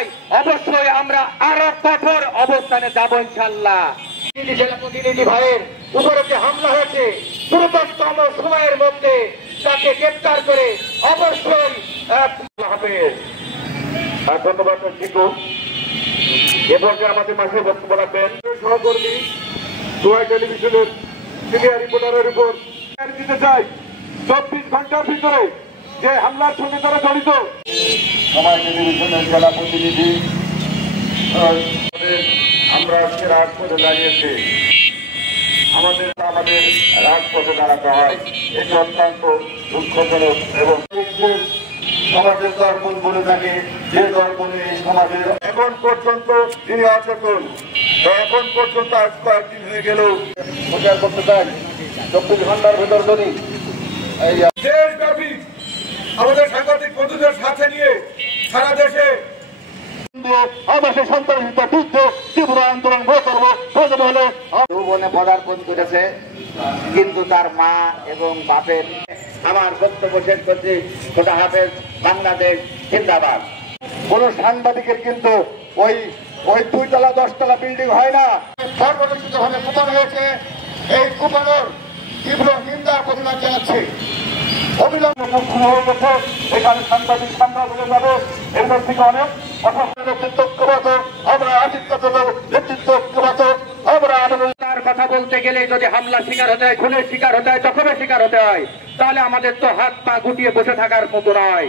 হয় অবশ্যই আমরা আরো কঠোর অবস্থানে যাব ইনশাআল্লাহ। জেলা প্রতিনিধি ভাইয়ের উপরে যে হামলা হয়েছে দ্রুততম সময়ের মধ্যে তাকে গ্রেপ্তার করে অবশ্যই ধন্যবাদ শিক্ষক। এ পর্যায়ে আমাদের মাঝে বক্তব্য রাখবেন সহকর্মী সোয়াই টেলিভিশনের সিনিয়র রিপোর্টারের উপর দিতে চাই 24 ঘন্টার ভিতরে যে হামলার সঙ্গে তারা জড়িত। সোয়াই টেলিভিশনের জেলা প্রতিনিধি আমরা আজকে রাজপথে দাঁড়িয়েছি, আমাদের রাজপথে দাঁড়াতে হয়, এটি অত্যন্ত দুঃখজনক এবং সমাজের দর্পণ বলে থাকে যে দর্পণে এই সমাজের এখন পর্যন্ত তিনি অচেতন। এখন পর্যন্ত আজ কয়েকদিন হয়ে গেল প্রচার করতে চাই 24 ঘন্টার ভেতর যদি দেশব্যাপী আমাদের সাংবাদিক বন্ধুদের সাথে নিয়ে সারা দেশে সন্ত্রাসিত বিরুদ্ধে তীব্র আন্দোলন করবো হলে যৌবনে পদার্পণ করেছে, কিন্তু তার মা এবং বাপের আমার বক্তব্য শেষ করছি। খোদা হাফেজ, বাংলাদেশ জিন্দাবাদ। কোন সাংবাদিকের কিন্তু ওই 2 তলা 10 তলা বিল্ডিং হয় না, সর্বনিশ্চিত ভাবে কুপানো হয়েছে। এই কুপানোর তীব্র নিন্দা প্রতিবাদ জানাচ্ছে। অবিলম্বে এখানে সাংবাদিক সামনা বলে যাবে, এরপর থেকে অনেক কথা বলতে গেলে যদি হামলা শিকার হতে হয়, খুনের শিকার হতে হয়, জখমের শিকার হতে হয়, তাহলে আমাদের তো হাত পা গুটিয়ে বসে থাকার মতো নয়।